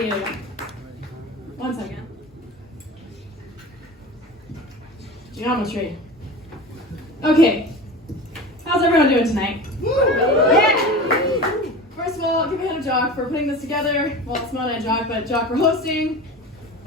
you. One second. Geometry. Okay. How's everyone doing tonight? Yeah! First of all, give a hand to Jock for putting this together. Well, it's not Jock, but Jock for hosting.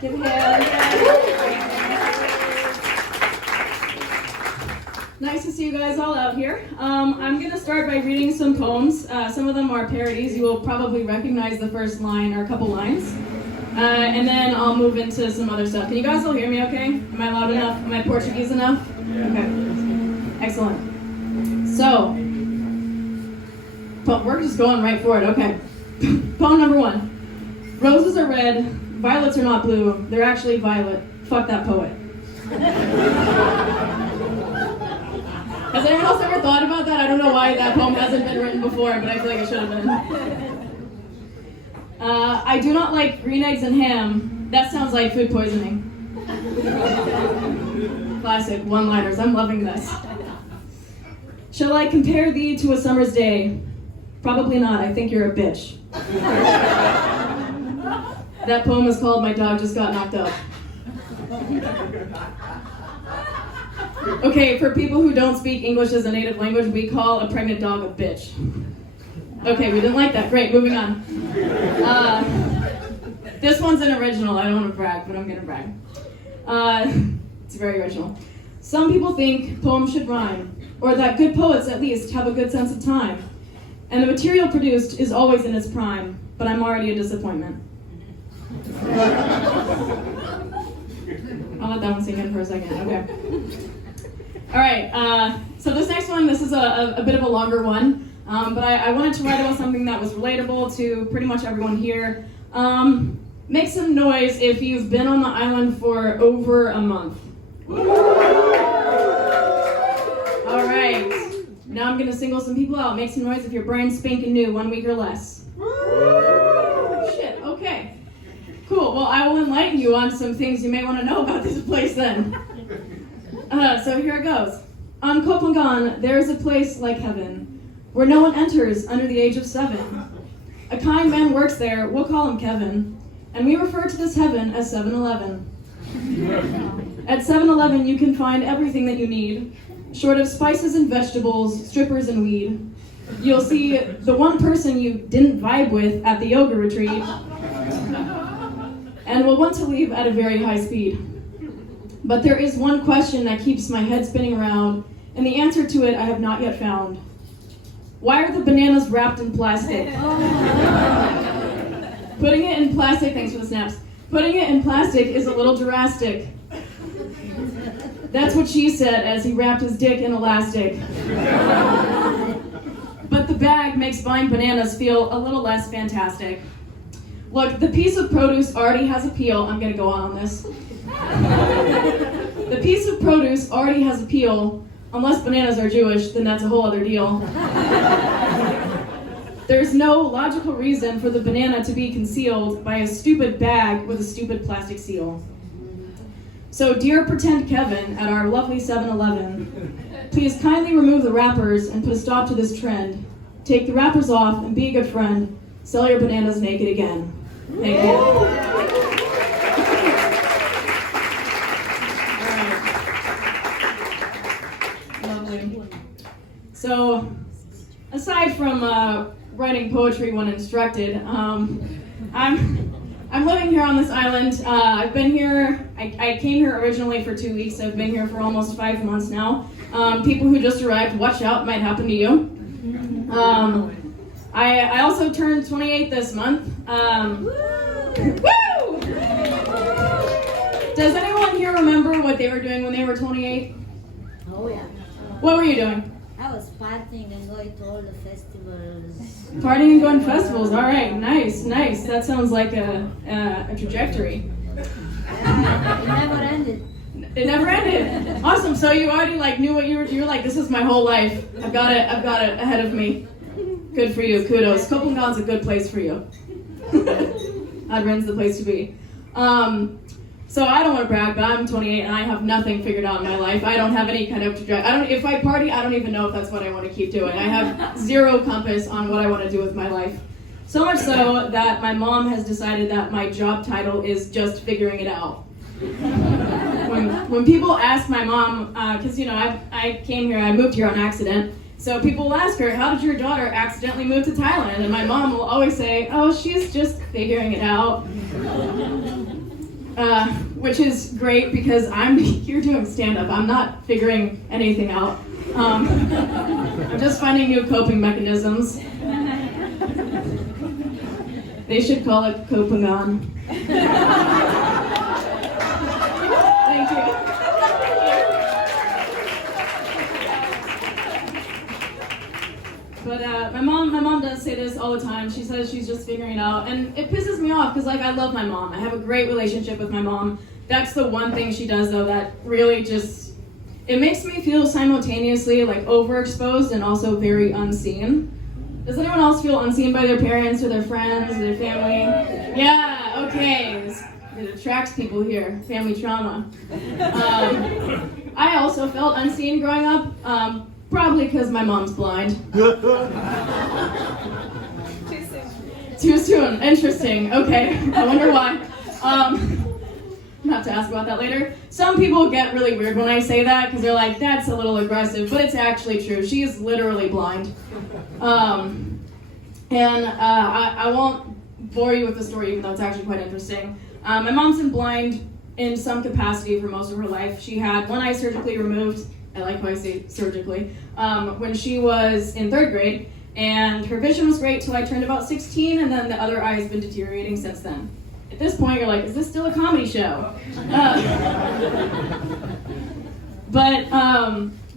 Give a hand. Nice to see you guys all out here. I'm going to start by reading some poems. Some of them are parodies. You will probably recognize the first line or a couple lines. And then I'll move into some other stuff. Can you guys all hear me okay? Am I loud enough? Am I Portuguese enough? Okay. Excellent. So, but we're just going right for it. Okay. Poem number 1. Roses are red, violets are not blue. They're actually violet. Fuck that poet. Has anyone else ever thought about that? I don't know why that poem hasn't been written before, but I feel like it should have been. I do not like green eggs and ham. That sounds like food poisoning. Classic one-liners. I'm loving this. Shall I compare thee to a summer's day? Probably not. I think you're a bitch. That poem is called My Dog Just Got Knocked Up. Okay, for people who don't speak English as a native language, we call a pregnant dog a bitch. Okay, we didn't like that. Great, moving on. This one's an original. I don't want to brag, but I'm going to brag. It's very original. Some people think poems should rhyme, or that good poets at least have a good sense of time. And the material produced is always in its prime, but I'm already a disappointment. I'll let that one sink in for a second. Okay. All right, so this next one, this is a bit of a longer one, but I wanted to write about something that was relatable to pretty much everyone here. Make some noise if you've been on the island for over a month. All right, now I'm gonna single some people out. Make some noise if your brain's spanking new, 1 week or less. Shit, okay. Cool, well I will enlighten you on some things you may want to know about this place then. So here it goes. On Kopangan, there is a place like heaven, where no one enters under the age of 7. A kind man works there, we'll call him Kevin, and we refer to this heaven as 7-Eleven. At 7-Eleven you can find everything that you need, short of spices and vegetables, strippers and weed. You'll see the one person you didn't vibe with at the yoga retreat, and will want to leave at a very high speed. But there is one question that keeps my head spinning around, and the answer to it I have not yet found. Why are the bananas wrapped in plastic? Putting it in plastic, thanks for the snaps. Putting it in plastic is a little drastic. That's what she said as he wrapped his dick in elastic. But the bag makes buying bananas feel a little less fantastic. Look, the piece of produce already has appeal. I'm gonna go on this. The piece of produce already has appeal. Unless bananas are Jewish, then that's a whole other deal. There's no logical reason for the banana to be concealed by a stupid bag with a stupid plastic seal. So dear pretend Kevin at our lovely 7-Eleven, please kindly remove the wrappers and put a stop to this trend. Take the wrappers off and be a good friend. Sell your bananas naked again. Thank you. Lovely. So, aside from writing poetry when instructed, I'm living here on this island. I've been here. I came here originally for 2 weeks. I've been here for almost 5 months now. People who just arrived, watch out, it might happen to you. I also turned 28 this month. Woo! Does anyone here remember what they were doing when they were 28? Oh yeah. What were you doing? I was partying and going to all the festivals. Partying and going to festivals. All right, nice. That sounds like a trajectory. Yeah, it never ended. It never ended. Awesome. So you already knew what you were like. This is my whole life. I've got it ahead of me. Good for you. Kudos. Kopangan's a good place for you. Adren's the place to be. So I don't want to brag, but I'm 28 and I have nothing figured out in my life. I don't have any kind of trajectory. If I party, I don't even know if that's what I want to keep doing. I have zero compass on what I want to do with my life. So much so that my mom has decided that my job title is just figuring it out. When people ask my mom, because I came here, I moved here on accident, so people will ask her, how did your daughter accidentally move to Thailand? And my mom will always say, oh, she's just figuring it out. Which is great because I'm here doing stand-up. I'm not figuring anything out. I'm just finding new coping mechanisms. They should call it coping on. Thank you. But my mom does say this all the time. She says she's just figuring it out, and it pisses me off because I love my mom. I have a great relationship with my mom. That's the one thing she does though that really just it makes me feel simultaneously overexposed and also very unseen. Does anyone else feel unseen by their parents or their friends or their family? Yeah, okay. It attracts people here. Family trauma. I also felt unseen growing up. Probably because my mom's blind. Too soon. Interesting. Okay. I wonder why. I'm gonna have to ask about that later. Some people get really weird when I say that because they're like, that's a little aggressive, but it's actually true. She is literally blind. I won't bore you with the story, even though it's actually quite interesting. My mom's been blind in some capacity for most of her life. She had one eye surgically removed. I like how I say surgically, when she was in 3rd grade, and her vision was great till I turned about 16, and then the other eye has been deteriorating since then. At this point, you're like, is this still a comedy show?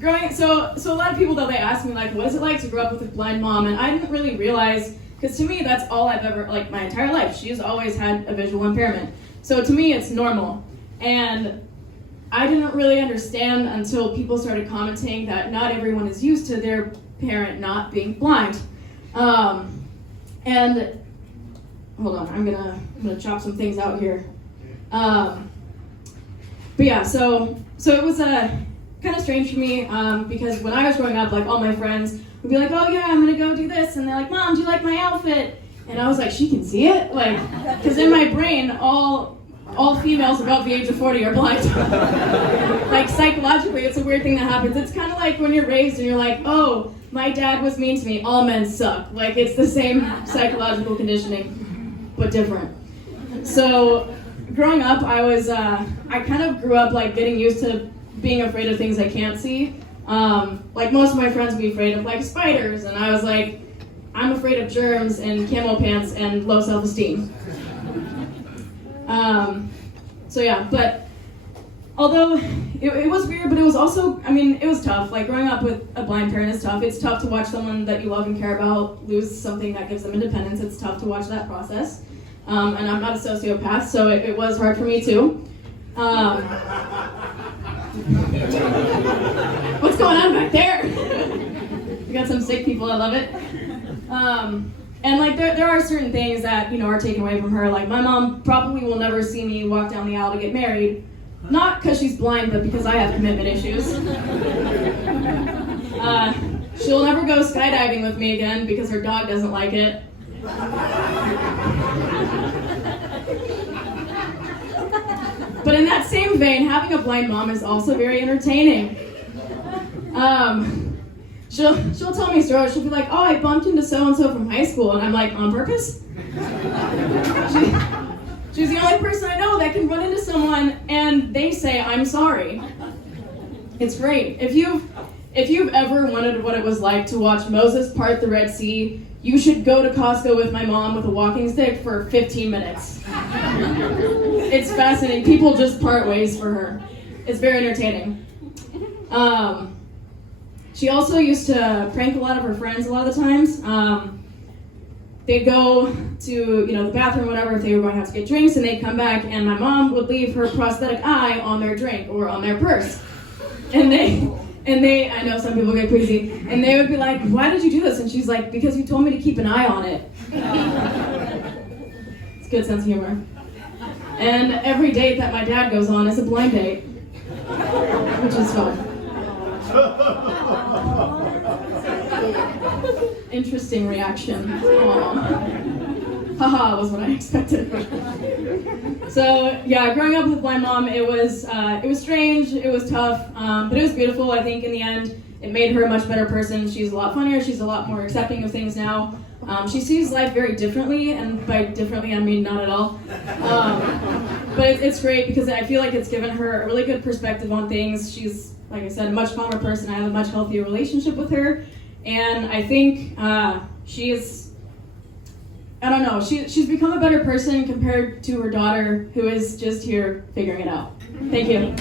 Growing, so a lot of people though, they ask me what is it like to grow up with a blind mom, and I didn't really realize, because to me that's all I've ever, my entire life, she's always had a visual impairment. So to me it's normal, and I didn't really understand until people started commenting that not everyone is used to their parent not being blind. And hold on, I'm gonna chop some things out here. But yeah, so it was kind of strange for me because when I was growing up, all my friends would be like, oh yeah, I'm gonna go do this, and they're like, Mom, do you like my outfit? And I was like, she can see it? Because in my brain, all females above the age of 40 are blind. Psychologically, it's a weird thing that happens. It's kind of like when you're raised and you're like, oh, my dad was mean to me, all men suck. It's the same psychological conditioning, but different. So, growing up, I kind of grew up getting used to being afraid of things I can't see. Most of my friends would be afraid of spiders, and I was like, I'm afraid of germs and camo pants and low self-esteem. So yeah, but although it was weird, but it was also, it was tough. Growing up with a blind parent is tough. It's tough to watch someone that you love and care about lose something that gives them independence. It's tough to watch that process. And I'm not a sociopath, so it was hard for me too. What's going on back there? We got some sick people, I love it. And there are certain things that are taken away from her. My mom probably will never see me walk down the aisle to get married, not because she's blind, but because I have commitment issues. She'll never go skydiving with me again because her dog doesn't like it. But in that same vein, having a blind mom is also very entertaining. She'll tell me stories. She'll be like, oh, I bumped into so-and-so from high school. And I'm like, on purpose? She's the only person I know that can run into someone and they say, I'm sorry. It's great. If you've ever wondered what it was like to watch Moses part the Red Sea, you should go to Costco with my mom with a walking stick for 15 minutes. It's fascinating. People just part ways for her. It's very entertaining. She also used to prank a lot of her friends a lot of the times. They'd go to the bathroom, whatever, if they were going to have to get drinks, and they'd come back, and my mom would leave her prosthetic eye on their drink or on their purse. And they, I know some people get crazy, and they would be like, why did you do this? And she's like, because you told me to keep an eye on it. It's a good sense of humor. And every date that my dad goes on is a blind date, which is fun. Interesting reaction. Aww. Haha, was what I expected. So yeah, growing up with my mom, it was strange, it was tough, but it was beautiful. I think in the end, it made her a much better person. She's a lot funnier, she's a lot more accepting of things now. She sees life very differently, and by differently I mean not at all. But it's great because I feel like it's given her a really good perspective on things. She's, like I said, a much calmer person. I have a much healthier relationship with her, and I think she's become a better person compared to her daughter, who is just here figuring it out. Thank you.